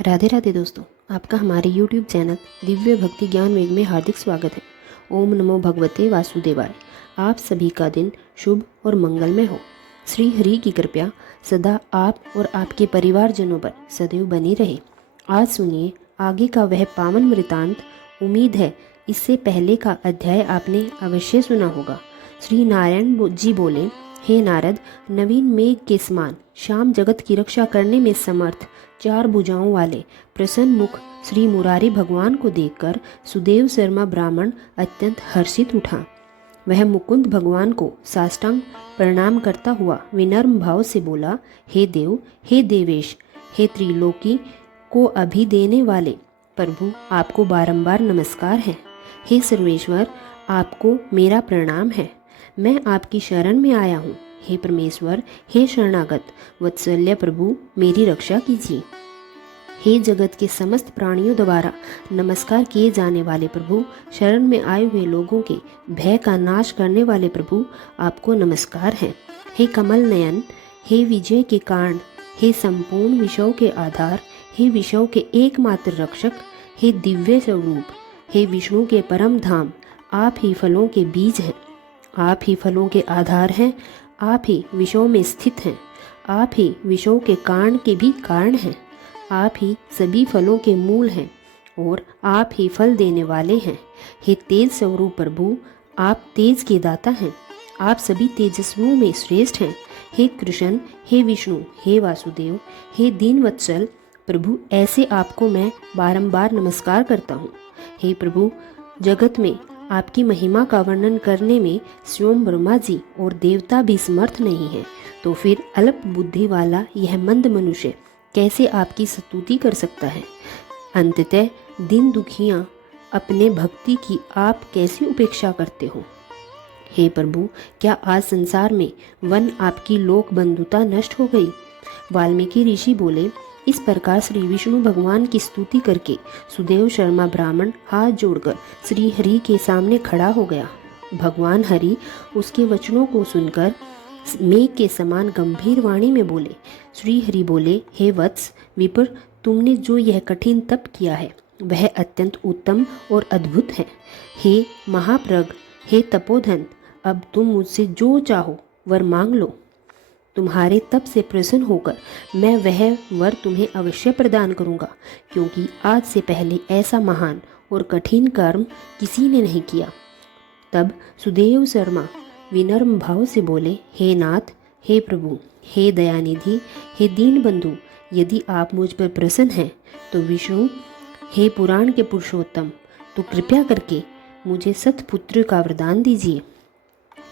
राधे राधे दोस्तों, आपका हमारे YouTube चैनल दिव्य भक्ति ज्ञान वेग में हार्दिक स्वागत है। ओम नमो भगवते वासुदेवाय। आप सभी का दिन शुभ और मंगलमय हो। श्री हरि की कृपा सदा आप और आपके परिवारजनों पर सदैव बनी रहे। आज सुनिए आगे का वह पावन वृतांत। उम्मीद है इससे पहले का अध्याय आपने अवश्य सुना होगा। श्री नारायण जी बोले, हे नारद, नवीन मेघ के समान श्याम जगत की रक्षा करने में समर्थ चार भुजाओं वाले प्रसन्न मुख श्री मुरारी भगवान को देखकर सुदेव शर्मा ब्राह्मण अत्यंत हर्षित उठा। वह मुकुंद भगवान को साष्टांग प्रणाम करता हुआ विनम्र भाव से बोला, हे देव, हे देवेश, हे त्रिलोकी को अभी देने वाले प्रभु, आपको बारंबार नमस्कार है। हे सर्वेश्वर, आपको मेरा प्रणाम है। मैं आपकी शरण में आया हूँ। हे परमेश्वर, हे शरणागत वत्सल्य प्रभु, मेरी रक्षा कीजिए। हे जगत के समस्त प्राणियों द्वारा नमस्कार किए जाने वाले प्रभु, शरण में आए हुए लोगों के भय का नाश करने वाले प्रभु, आपको नमस्कार है। हे कमल नयन, हे विजय के कारण, हे संपूर्ण विषयों के आधार, हे विषयों के एकमात्र रक्षक, हे दिव्य स्वरूप, हे विष्णु के परम धाम, आप ही फलों के बीज हैं, आप ही फलों के आधार हैं, आप ही विषयों में स्थित हैं, आप ही विषयों के कारण के भी कारण हैं, आप ही सभी फलों के मूल हैं और आप ही फल देने वाले हैं। हे तेज स्वरूप प्रभु, आप तेज के दाता हैं, आप सभी तेजस्वियों में श्रेष्ठ हैं। हे कृष्ण, हे विष्णु, हे वासुदेव, हे दीनवत्सल प्रभु, ऐसे आपको मैं बारंबार नमस्कार करता हूँ। हे प्रभु, जगत में आपकी महिमा का वर्णन करने में स्वयं ब्रह्मा जी और देवता भी समर्थ नहीं है, तो फिर अल्प बुद्धि वाला यह मंद मनुष्य कैसे आपकी स्तुति कर सकता है। अंततः दिन दुखियां अपने भक्ति की आप कैसी उपेक्षा करते हो। हे प्रभु, क्या आज संसार में वन आपकी लोक बंधुता नष्ट हो गई। वाल्मीकि ऋषि बोले, इस प्रकार श्री विष्णु भगवान की स्तुति करके सुदेव शर्मा ब्राह्मण हाथ जोड़कर श्री हरि के सामने खड़ा हो गया। भगवान हरि उसके वचनों को सुनकर मेघ के समान गंभीर वाणी में बोले। श्री हरि बोले, हे वत्स विप्र, तुमने जो यह कठिन तप किया है वह अत्यंत उत्तम और अद्भुत है। हे महाप्रग, हे तपोधन, अब तुम मुझसे जो चाहो वर मांग लो। तुम्हारे तप से प्रसन्न होकर मैं वह वर तुम्हें अवश्य प्रदान करूंगा, क्योंकि आज से पहले ऐसा महान और कठिन कर्म किसी ने नहीं किया। तब सुदेव शर्मा विनम्र भाव से बोले, हे नाथ, हे प्रभु, हे दयानिधि, हे दीन बंधु, यदि आप मुझ पर प्रसन्न हैं तो विष्णु, हे पुराण के पुरुषोत्तम, तो कृपया करके मुझे सतपुत्र का वरदान दीजिए।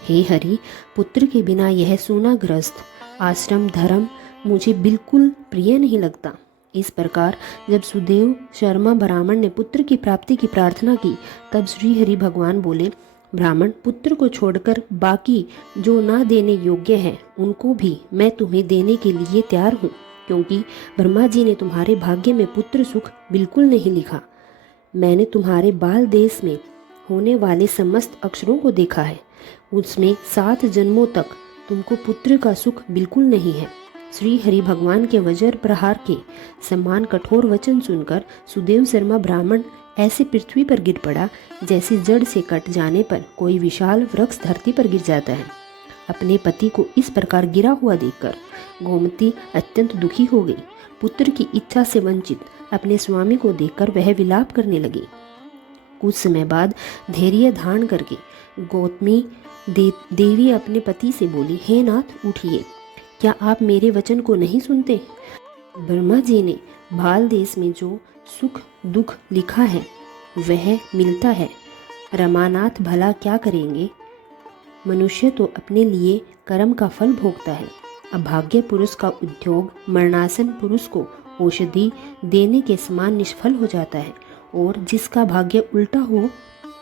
हे हरि, पुत्र के बिना यह सूनाग्रस्त आश्रम धर्म मुझे बिल्कुल प्रिय नहीं लगता। इस प्रकार जब सुदेव शर्मा ब्राह्मण ने पुत्र की प्राप्ति की प्रार्थना की, तब श्री हरि भगवान बोले, ब्राह्मण, पुत्र को छोड़कर बाकी जो ना देने योग्य है उनको भी मैं तुम्हें देने के लिए तैयार हूँ, क्योंकि ब्रह्मा जी ने तुम्हारे भाग्य में पुत्र सुख बिल्कुल नहीं लिखा। मैंने तुम्हारे बाल देश में होने वाले समस्त अक्षरों को देखा है, उसमें 7 जन्मों तक तुमको पुत्र का सुख बिल्कुल नहीं है। श्री हरि भगवान के वज्र प्रहार के समान कठोर वचन सुनकर सुदेव शर्मा ब्राह्मण ऐसे पृथ्वी पर गिर पड़ा जैसे जड़ से कट जाने पर कोई विशाल वृक्ष धरती पर गिर जाता है। अपने पति को इस प्रकार गिरा हुआ देखकर गोमती अत्यंत दुखी हो गई। पुत्र की इच्छा से वंचित अपने स्वामी को देखकर वह विलाप करने लगी। कुछ समय बाद धैर्य धारण करके गौतमी देवी अपने पति से बोली, हे नाथ, उठिए, क्या आप मेरे वचन को नहीं सुनते। ब्रह्मा जी ने बाल देश में जो सुख दुख लिखा है वह मिलता है। रमानाथ भला क्या करेंगे। मनुष्य तो अपने लिए कर्म का फल भोगता है। अभाग्य पुरुष का उद्योग मरणासन पुरुष को औषधि देने के समान निष्फल हो जाता है, और जिसका भाग्य उल्टा हो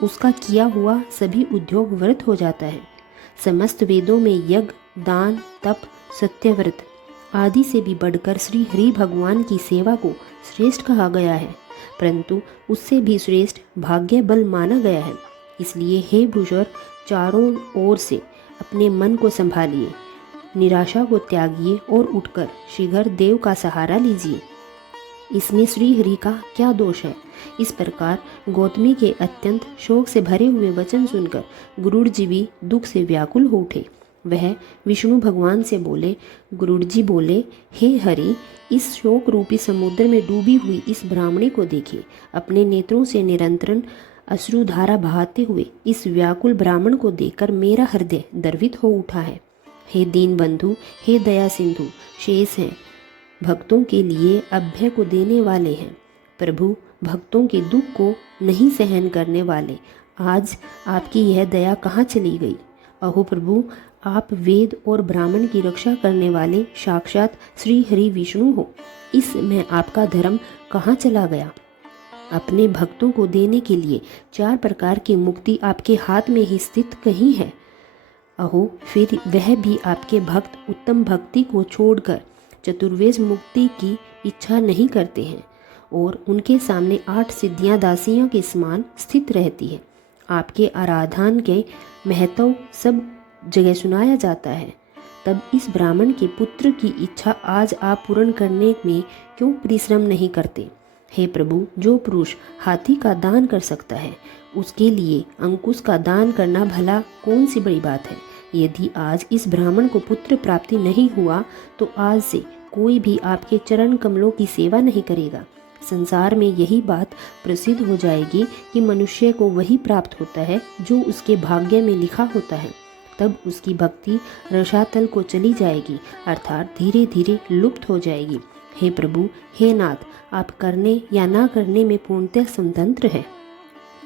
उसका किया हुआ सभी उद्योग व्यर्थ हो जाता है। समस्त वेदों में यज्ञ, दान, तप, सत्यव्रत आदि से भी बढ़कर श्री हरि भगवान की सेवा को श्रेष्ठ कहा गया है, परंतु उससे भी श्रेष्ठ भाग्य बल माना गया है। इसलिए हे भूषर, चारों ओर से अपने मन को संभालिए, निराशा को त्यागिए और उठकर शीघ्र देव का सहारा लीजिए। इसमें श्रीहरि का क्या दोष है। इस प्रकार गौतमी के अत्यंत शोक से भरे हुए वचन सुनकर गरुड़ जी भी दुख से व्याकुल हो उठे। वह विष्णु भगवान से बोले। गरुड़ जी बोले, हे हरि, इस शोक रूपी समुद्र में डूबी हुई इस ब्राह्मणी को देखिए। अपने नेत्रों से निरंतर अश्रुधारा बहाते हुए इस व्याकुल ब्राह्मण को देखकर मेरा हृदय द्रवित हो उठा है। हे दीन बंधु, हे दया सिंधु, शेष हैं, भक्तों के लिए अभय को देने वाले हैं। प्रभु, भक्तों के दुख को नहीं सहन करने वाले, आज आपकी यह दया कहाँ चली गई। अहो प्रभु, आप वेद और ब्राह्मण की रक्षा करने वाले साक्षात श्री हरि विष्णु हो। इस में आपका धर्म कहाँ चला गया। अपने भक्तों को देने के लिए 4 प्रकार की मुक्ति आपके हाथ में ही स्थित कहीं है। अहो, फिर वह भी आपके भक्त उत्तम भक्ति को छोड़कर चतुर्वेद मुक्ति की इच्छा नहीं करते हैं और उनके सामने 8 सिद्धियां दासियों के समान स्थित रहती है। आपके आराधन के महत्व सब जगह सुनाया जाता है। तब इस ब्राह्मण के पुत्र की इच्छा आज आप पूर्ण करने में क्यों परिश्रम नहीं करते। हे प्रभु, जो पुरुष हाथी का दान कर सकता है, उसके लिए अंकुश का दान करना भला कौन सी बड़ी बात है। यदि आज इस ब्राह्मण को पुत्र प्राप्ति नहीं हुआ तो आज से कोई भी आपके चरण कमलों की सेवा नहीं करेगा। संसार में यही बात प्रसिद्ध हो जाएगी कि मनुष्य को वही प्राप्त होता है जो उसके भाग्य में लिखा होता है। तब उसकी भक्ति रसातल को चली जाएगी, अर्थात धीरे धीरे लुप्त हो जाएगी। हे प्रभु, हे नाथ, आप करने या ना करने में पूर्णतः स्वतंत्र है।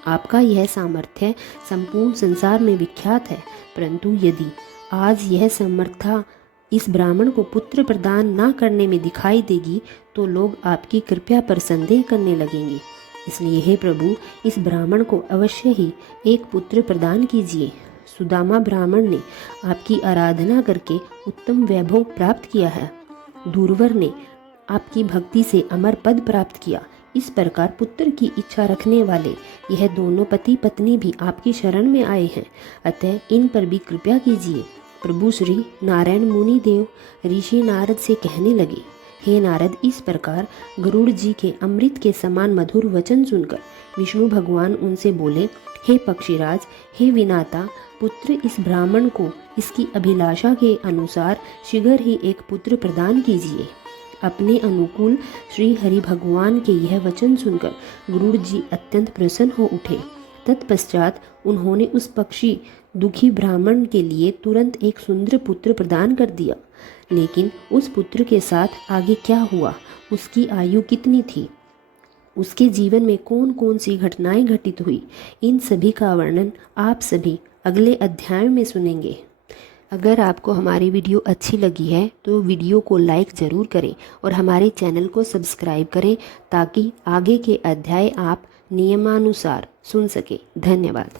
आपका यह सामर्थ्य संपूर्ण संसार में विख्यात है। परंतु यदि आज यह समर्था इस ब्राह्मण को पुत्र प्रदान ना करने में दिखाई देगी तो लोग आपकी कृपा पर संदेह करने लगेंगे। इसलिए हे प्रभु, इस ब्राह्मण को अवश्य ही एक पुत्र प्रदान कीजिए। सुदामा ब्राह्मण ने आपकी आराधना करके उत्तम वैभव प्राप्त किया है। दूरवर ने आपकी भक्ति से अमर पद प्राप्त किया। इस प्रकार पुत्र की इच्छा रखने वाले यह दोनों पति पत्नी भी आपकी शरण में आए हैं, अतः इन पर भी कृपा कीजिए। प्रभु श्री नारायण मुनि देव ऋषि नारद से कहने लगे, हे नारद, इस प्रकार गरुड़ जी के अमृत के समान मधुर वचन सुनकर विष्णु भगवान उनसे बोले, हे पक्षीराज, हे विनाता, पुत्र इस ब्राह्मण को इसकी अभिलाषा के अनुसार शीघ्र ही एक पुत्र प्रदान कीजिए। अपने अनुकूल श्री हरि भगवान के यह वचन सुनकर गरुड़ जी अत्यंत प्रसन्न हो उठे। तत्पश्चात उन्होंने उस पक्षी दुखी ब्राह्मण के लिए तुरंत एक सुंदर पुत्र प्रदान कर दिया। लेकिन उस पुत्र के साथ आगे क्या हुआ, उसकी आयु कितनी थी, उसके जीवन में कौन कौन सी घटनाएं घटित हुई, इन सभी का वर्णन आप सभी अगले अध्याय में सुनेंगे। अगर आपको हमारी वीडियो अच्छी लगी है तो वीडियो को लाइक ज़रूर करें और हमारे चैनल को सब्सक्राइब करें ताकि आगे के अध्याय आप नियमानुसार सुन सकें। धन्यवाद।